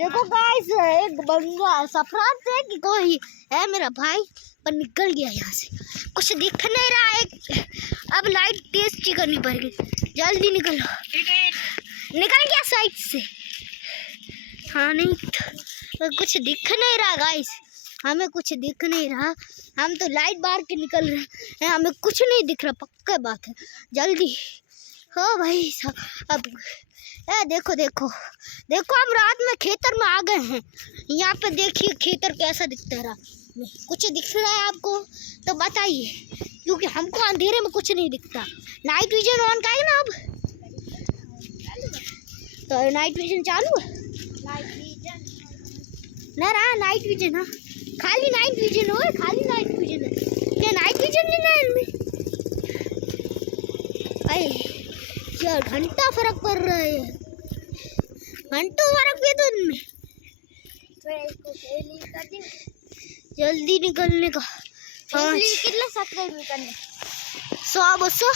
देखो गाइस, एक बंदा सफरान से कि कोई है मेरा भाई, पर निकल गया यहाँ से, कुछ दिख नहीं रहा है। अब लाइट तेज करनी पड़ेगी, जल्दी निकलो। निकल गया साइड से। हाँ नहीं तो कुछ दिख नहीं रहा गाइस, हमें कुछ दिख नहीं रहा। हम तो लाइट बार के निकल रहे हैं, हमें कुछ नहीं दिख रहा। पक्का बात है, जल्दी हो भाई साहब। अब देखो देखो देखो, हम रात में खेतर में आ गए हैं। यहाँ पे देखिए खेतर कैसा दिखता है रात में। कुछ दिख रहा है आपको तो बताइए, क्योंकि हमको अंधेरे में कुछ नहीं दिखता। नाइट विजन ऑन का है ना अब, तो नाइट विजन चालू है। ना रहा नाइट विजन, हाँ खाली नाइट विजन हो, खाली नाइट विजन है क्या? नाइट विजन लेना है इनमें? अरे यार घंटा फर्क पड़ रहा है, घंटों फर्क है तो इनमें। जल्दी निकलने का। कितना सब्सक्राइब करने 100 200